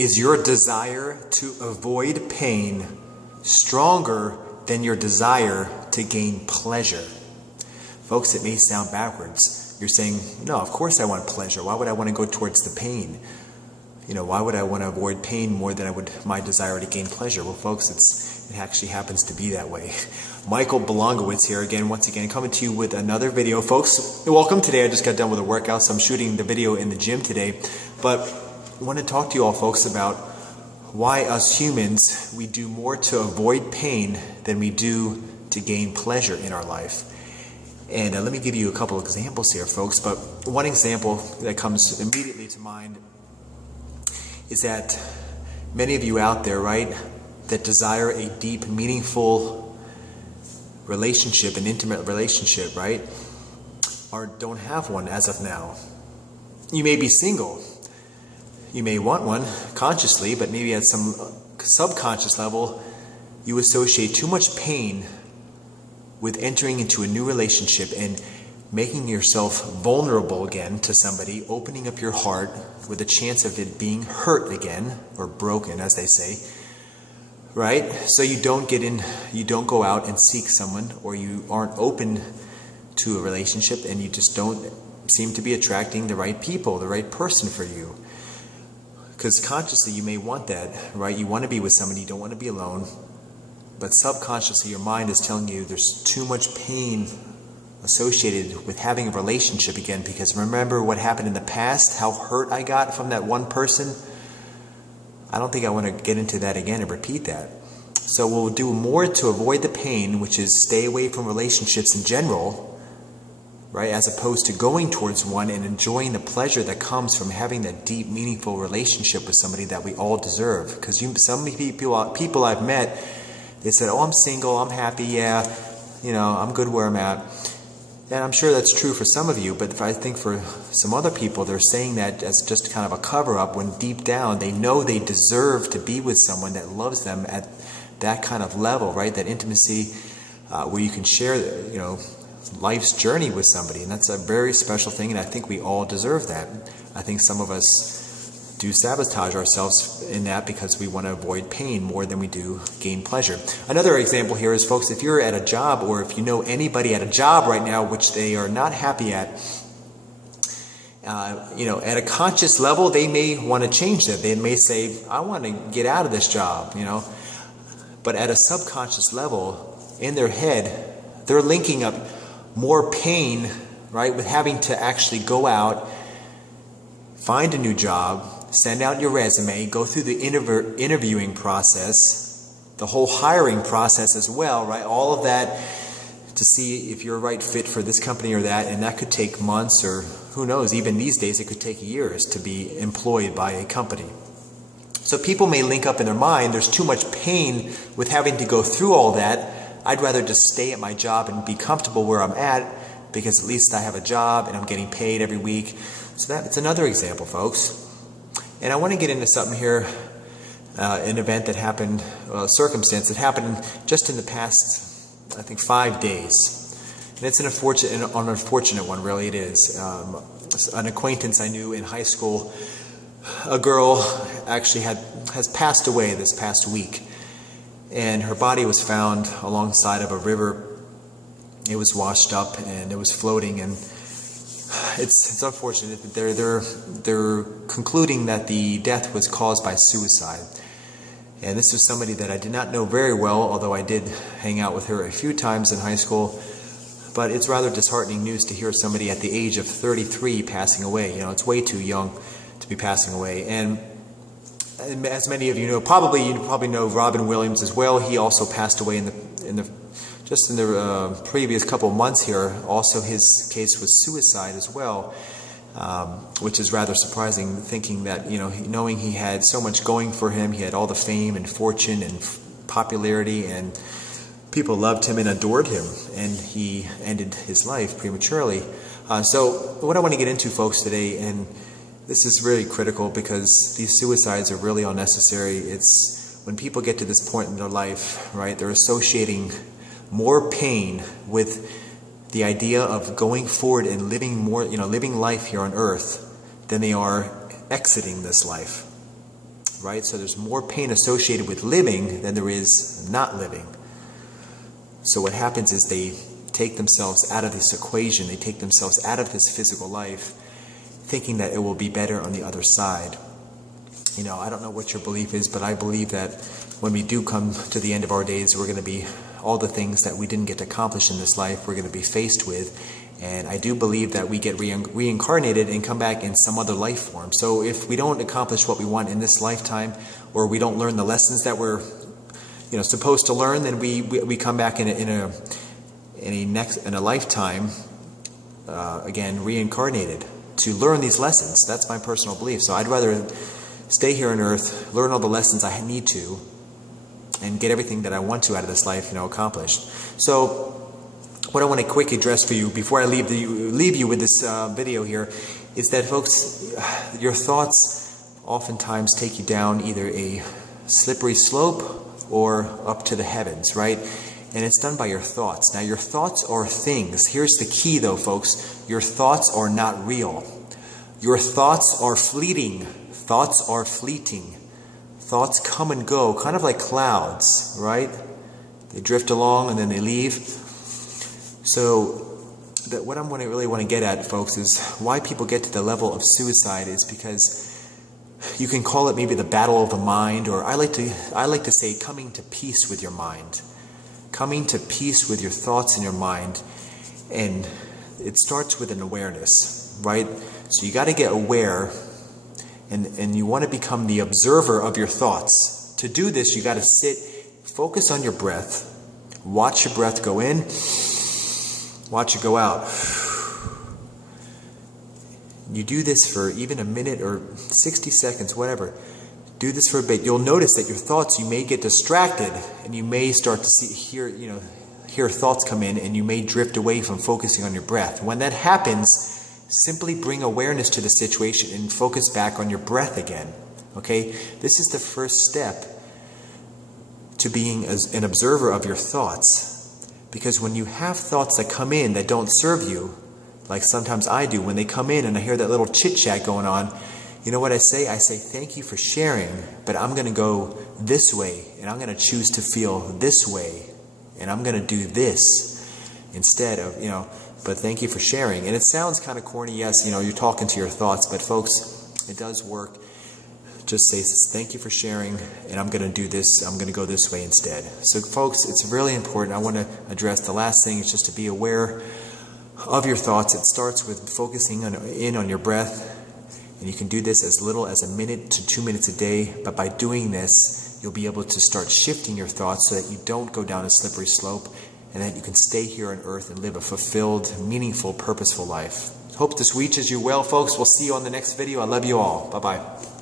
Is your desire to avoid pain stronger than your desire to gain pleasure? Folks, it may sound backwards. You're saying, no, of course I want pleasure. Why would I want to go towards the pain? Why would I want to avoid pain more than I would my desire to gain pleasure? Well, folks, it actually happens to be that way. Michael Belongowitz here again, once again, coming to you with another video. Folks, welcome. Today I just got done with a workout, so I'm shooting the video in the gym today. But I want to talk to you all, folks, about why us humans, we do more to avoid pain than we do to gain pleasure in our life. And let me give you a couple of examples here, folks. But one example that comes immediately to mind is that many of you out there, right, that desire a deep, meaningful relationship, an intimate relationship, right, or don't have one as of now. You may be single. You may want one consciously, but maybe at some subconscious level, you associate too much pain with entering into a new relationship and making yourself vulnerable again to somebody, opening up your heart with a chance of it being hurt again, or broken, as they say, right? So you don't go out and seek someone, or you aren't open to a relationship, and you just don't seem to be attracting the right people, the right person for you. Because consciously you may want that, right? You want to be with somebody, you don't want to be alone. But subconsciously your mind is telling you there's too much pain associated with having a relationship again, because remember what happened in the past, how hurt I got from that one person. I don't think I want to get into that again and repeat that. So we'll do more to avoid the pain, which is stay away from relationships in general, right, as opposed to going towards one and enjoying the pleasure that comes from having that deep, meaningful relationship with somebody that we all deserve. Because some people I've met, they said, oh, I'm single, I'm happy, yeah, I'm good where I'm at. And I'm sure that's true for some of you, but I think for some other people, they're saying that as just kind of a cover-up, when deep down they know they deserve to be with someone that loves them at that kind of level, right? That intimacy where you can share, life's journey with somebody. And that's a very special thing, and I think we all deserve that. I think some of us do sabotage ourselves in that because we want to avoid pain more than we do gain pleasure. Another example here is, folks, if you're at a job, or if you know anybody at a job right now which they are not happy at, at a conscious level, they may want to change that. They may say, I want to get out of this job, But at a subconscious level, in their head, they're linking up more pain, right, with having to actually go out, find a new job, send out your resume, go through the interviewing process, the whole hiring process as well, right? All of that to see if you're a right fit for this company or that, and that could take months, or who knows, even these days it could take years to be employed by a company. So people may link up in their mind, there's too much pain with having to go through all that. I'd rather just stay at my job and be comfortable where I'm at, because at least I have a job and I'm getting paid every week. So that's another example, folks. And I want to get into something here, an event that happened, a circumstance that happened just in the past, I think, 5 days. And it's an unfortunate one, really it is. An acquaintance I knew in high school, a girl actually has passed away this past week. And her body was found alongside of a river. It was washed up and it was floating, and it's unfortunate that they're concluding that the death was caused by suicide. And this was somebody that I did not know very well, although I did hang out with her a few times in high school. But it's rather disheartening news to hear somebody at the age of 33 passing away. It's way too young to be passing away. And as many of you know, you probably know Robin Williams as well. He also passed away in the previous couple of months here. Also, his case was suicide as well, which is rather surprising, thinking that knowing he had so much going for him, he had all the fame and fortune and popularity, and people loved him and adored him, and he ended his life prematurely. So what I want to get into, folks, today, and this is really critical because these suicides are really unnecessary. It's when people get to this point in their life, right, they're associating more pain with the idea of going forward and living life here on earth than they are exiting this life. right? So there's more pain associated with living than there is not living. So what happens is they take themselves out of this equation, they take themselves out of this physical life, thinking that it will be better on the other side. You know, I don't know what your belief is, but I believe that when we do come to the end of our days, we're going to be, all the things that we didn't get to accomplish in this life, we're going to be faced with. And I do believe that we get reincarnated and come back in some other life form. So if we don't accomplish what we want in this lifetime, or we don't learn the lessons that we're, you know, supposed to learn, then we come back in a lifetime, again, reincarnated to learn these lessons. That's my personal belief. So I'd rather stay here on earth, learn all the lessons I need to, and get everything that I want to out of this life, you know, accomplished. So what I want to quickly address for you before I leave you with this video here is that, folks, your thoughts oftentimes take you down either a slippery slope or up to the heavens, right? And it's done by your thoughts. Now, your thoughts are things. Here's the key, though, folks. Your thoughts are not real. Your thoughts are fleeting. Thoughts are fleeting. Thoughts come and go, kind of like clouds, right? They drift along and then they leave. So what I'm going to really want to get at, folks, is why people get to the level of suicide is because you can call it maybe the battle of the mind, or I like to say coming to peace with your mind. Coming to peace with your thoughts and your mind. And it starts with an awareness, right? So you got to get aware, and you want to become the observer of your thoughts. To do this, you got to sit, focus on your breath, watch your breath go in, watch it go out. You do this for even a minute or 60 seconds, whatever. Do this for a bit. You'll notice that your thoughts, you may get distracted, and you may start to hear thoughts come in, and you may drift away from focusing on your breath. When that happens, simply bring awareness to the situation and focus back on your breath again. Okay? This is the first step to being an observer of your thoughts. Because when you have thoughts that come in that don't serve you, like sometimes I do, when they come in and I hear that little chit-chat going on, you know what I say? I say, thank you for sharing, but I'm going to go this way, and I'm going to choose to feel this way, and I'm going to do this instead of, but thank you for sharing. And it sounds kind of corny, yes, you're talking to your thoughts, but folks, it does work. Just say, thank you for sharing, and I'm going to do this, I'm going to go this way instead. So folks, it's really important. I want to address the last thing is just to be aware of your thoughts. It starts with focusing in on your breath, and you can do this as little as a minute to 2 minutes a day, but by doing this, you'll be able to start shifting your thoughts so that you don't go down a slippery slope, and that you can stay here on earth and live a fulfilled, meaningful, purposeful life. Hope this reaches you well, folks. We'll see you on the next video. I love you all. Bye-bye.